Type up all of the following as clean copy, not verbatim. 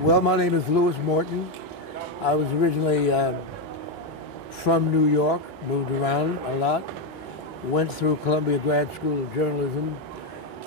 Well, my name is Louis Morton. I was originally from New York, moved around a lot, went through Columbia Grad School of Journalism,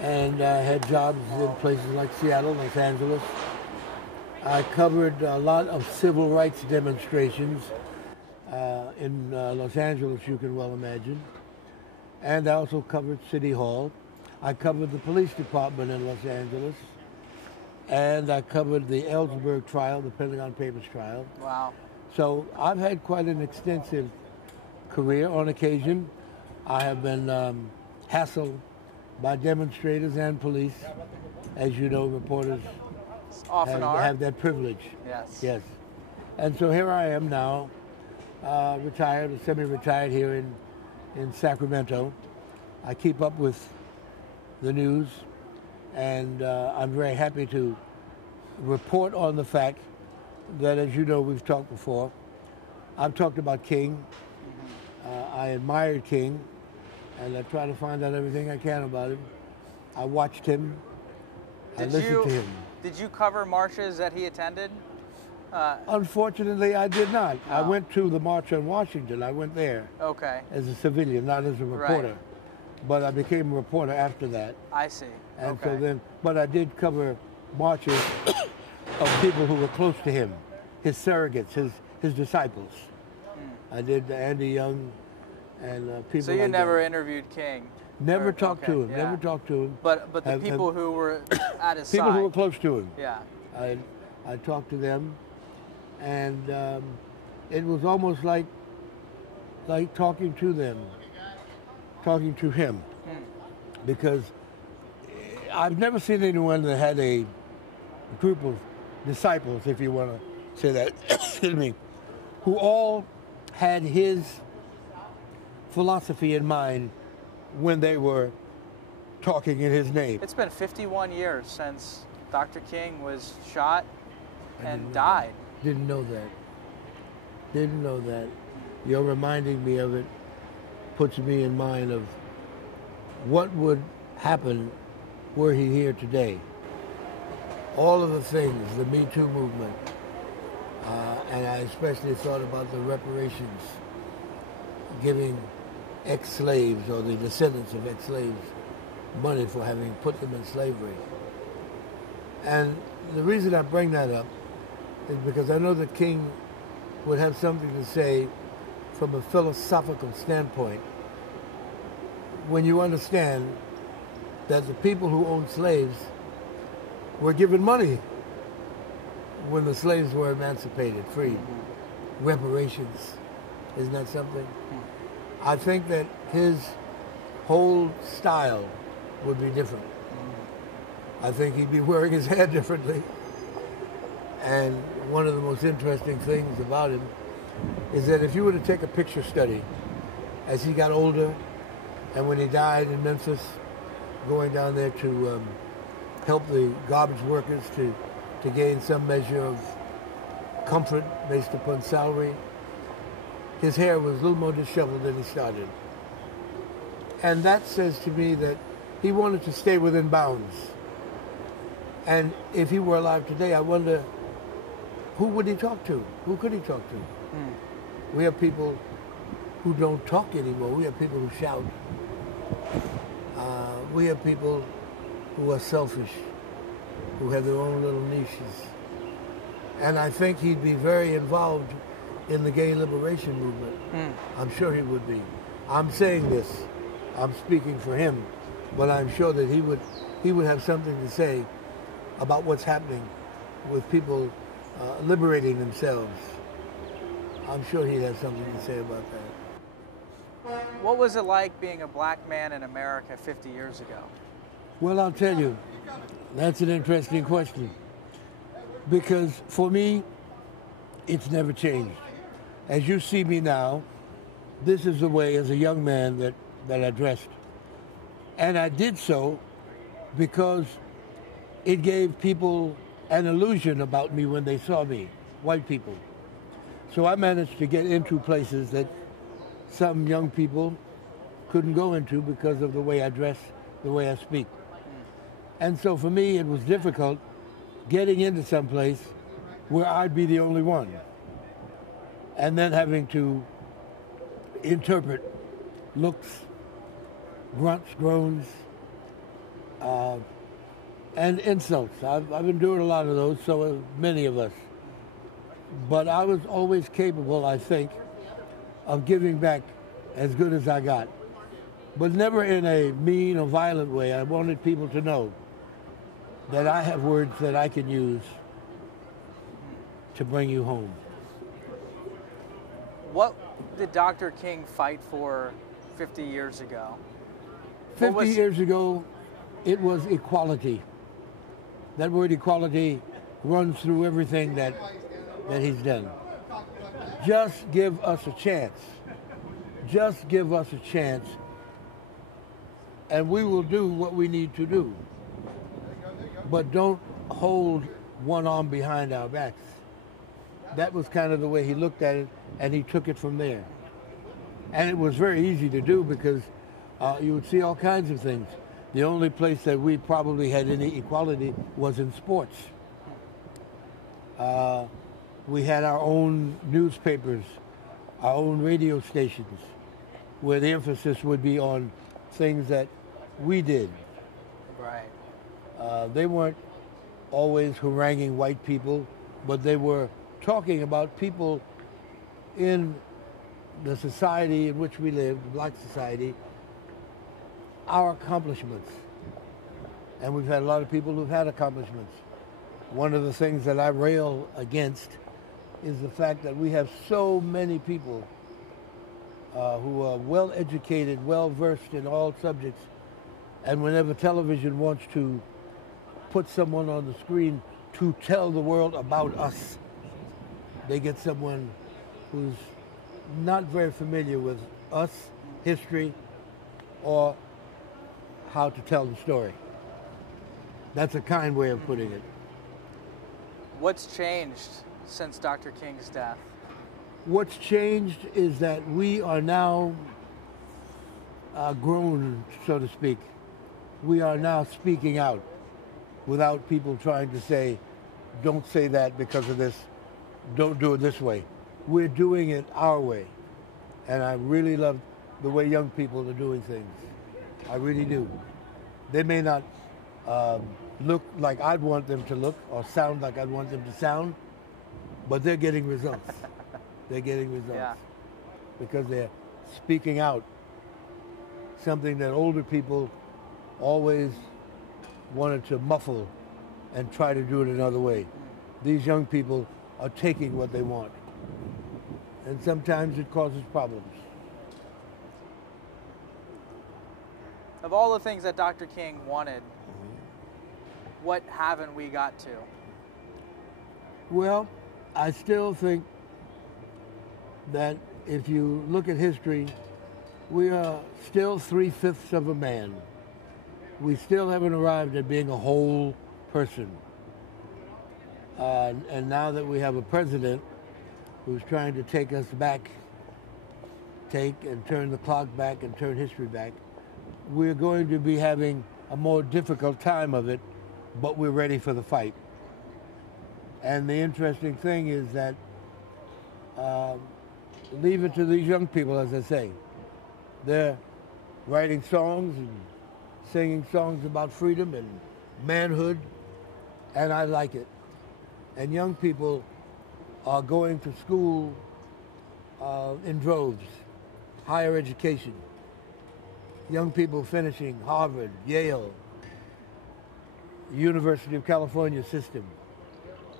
and had jobs in places like Seattle, Los Angeles. I covered a lot of civil rights demonstrations in Los Angeles, you can well imagine. And I also covered City Hall. I covered the police department in Los Angeles. And I covered the Ellsberg trial, the Pentagon Papers trial. Wow. So I've had quite an extensive career. On occasion, I have been hassled by demonstrators and police. As you know, reporters Often have that privilege. Yes. Yes. And so here I am now, retired, or semi-retired here in Sacramento. I keep up with the news, and I'm very happy to report on the fact that, as you know, we've talked before. I've talked about King. I admired King, and I try to find out everything I can about him. I watched him. I listened to him. Did you cover marches that he attended? Unfortunately, I did not. No. I went to the March on Washington. I went there as a civilian, not as a reporter. Right. But I became a reporter after that. I see. And so then, but I did cover marches of people who were close to him, his surrogates, his disciples. I did Andy Young and people. So you like never that. interviewed King? Never talked to him. Yeah. Never talked to him. But the people who were at his people side. who were close to him. Yeah. I talked to them, and it was almost like talking to them, talking to him, because I've never seen anyone that had a group of disciples, if you want to say that, excuse me, who all had his philosophy in mind when they were talking in his name. It's been 51 years since Dr. King was shot and died. Didn't know that. Didn't know that. You're reminding me of it, puts me in mind of what would happen were he here today. All of the things, the Me Too movement, and I especially thought about the reparations, giving ex-slaves or the descendants of ex-slaves money for having put them in slavery. And the reason I bring that up is because I know that King would have something to say from a philosophical standpoint when you understand that the people who owned slaves were given money when the slaves were emancipated, freed. Reparations, isn't that something? I think that his whole style would be different. I think he'd be wearing his hair differently. And one of the most interesting things about him is that if you were to take a picture study as he got older and when he died in Memphis, going down there to help the garbage workers to gain some measure of comfort based upon salary, his hair was a little more disheveled than he started. And that says to me that he wanted to stay within bounds. And if he were alive today, I wonder, who would he talk to? Who could he talk to? We have people who don't talk anymore. We have people who shout. We have people who are selfish, who have their own little niches. And I think he'd be very involved in the gay liberation movement. I'm sure he would be. I'm saying this, I'm speaking for him, but I'm sure that he would have something to say about what's happening with people liberating themselves. I'm sure he'd have something to say about that. What was it like being a black man in America 50 years ago? Well, I'll tell you, that's an interesting question. Because for me, it's never changed. As you see me now, this is the way as a young man that I dressed. And I did so because it gave people an illusion about me when they saw me, white people. So I managed to get into places that some young people couldn't go into because of the way I dress, the way I speak. And so for me, it was difficult getting into some place where I'd be the only one, and then having to interpret looks, grunts, groans, and insults. I've been doing a lot of those, so have many of us. But I was always capable, I think, of giving back as good as I got. But never in a mean or violent way. I wanted people to know that I have words that I can use to bring you home. What did Dr. King fight for 50 years ago? 50 years ago, it was equality. That word equality runs through everything that he's done. Just give us a chance. Just give us a chance, and we will do what we need to do. But don't hold one arm behind our backs. That was kind of the way he looked at it, and he took it from there. And it was very easy to do because you would see all kinds of things. The only place that we probably had any equality was in sports. We had our own newspapers, our own radio stations, where the emphasis would be on things that we did. Right. They weren't always haranguing white people, but they were talking about people in the society in which we live, the black society, our accomplishments. And we've had a lot of people who've had accomplishments. One of the things that I rail against is the fact that we have so many people who are well educated, well versed in all subjects, and whenever television wants to put someone on the screen to tell the world about us, they get someone who's not very familiar with us, history, or how to tell the story. That's a kind way of putting it. What's changed since Dr. King's death? What's changed is that we are now grown, so to speak. We are now speaking out without people trying to say, don't say that because of this, don't do it this way. We're doing it our way. And I really love the way young people are doing things. I really do. They may not look like I'd want them to look or sound like I'd want them to sound, but they're getting results. They're getting results. Yeah. Because they're speaking out. Something that older people always wanted to muffle and try to do it another way. These young people are taking what they want. And sometimes it causes problems. Of all the things that Dr. King wanted, what haven't we got to? Well, I still think that if you look at history, we are still 3/5 of a man. We still haven't arrived at being a whole person. And now that we have a president who's trying to take us back, take and turn the clock back and turn history back, we're going to be having a more difficult time of it, but we're ready for the fight. And the interesting thing is that leave it to these young people, as I say. They're writing songs and singing songs about freedom and manhood, and I like it. And young people are going to school in droves, higher education. Young people finishing Harvard, Yale, University of California system,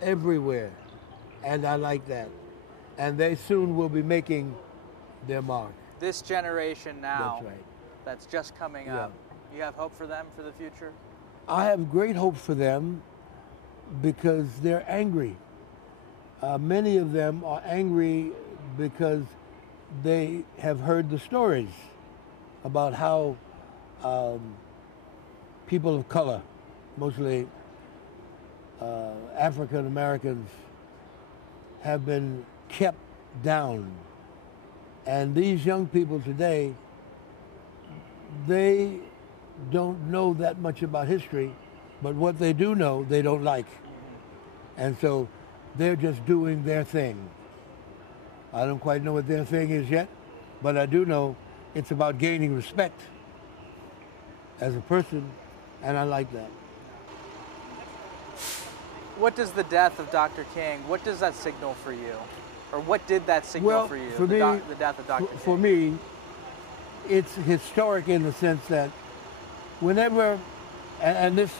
everywhere. And I like that. And they soon will be making their mark. This generation now, That's right. that's just coming up, you have hope for them for the future? I have great hope for them because they're angry. Many of them are angry because they have heard the stories about how people of color, mostly African Americans, have been kept down. And these young people today, they don't know that much about history, but what they do know, they don't like. And so they're just doing their thing. I don't quite know what their thing is yet, but I do know it's about gaining respect as a person, and I like that. What does the death of Dr. King, what does that signal for you? Or what did that signal for you, for me, the death of Dr. King? For me, it's historic in the sense that whenever, and this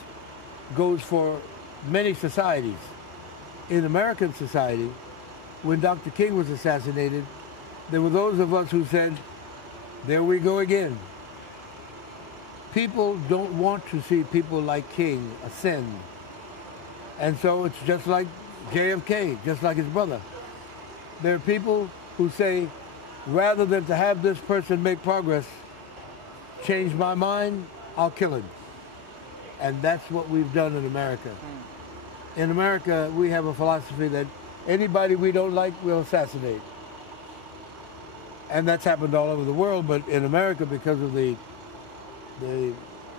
goes for many societies, in American society, when Dr. King was assassinated, there were those of us who said, there we go again. People don't want to see people like King ascend. And so it's just like JFK, just like his brother. There are people who say, rather than to have this person make progress, change my mind, I'll kill him. And that's what we've done in America. In America, we have a philosophy that anybody we don't like, we'll assassinate. And that's happened all over the world, but in America, because of the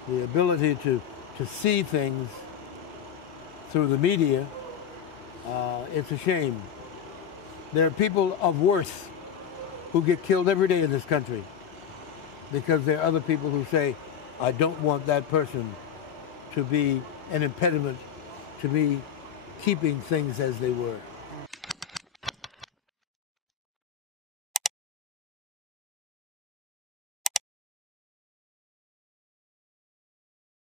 ability to see things through the media, it's a shame. There are people of worth who get killed every day in this country because there are other people who say, I don't want that person to be an impediment to me keeping things as they were.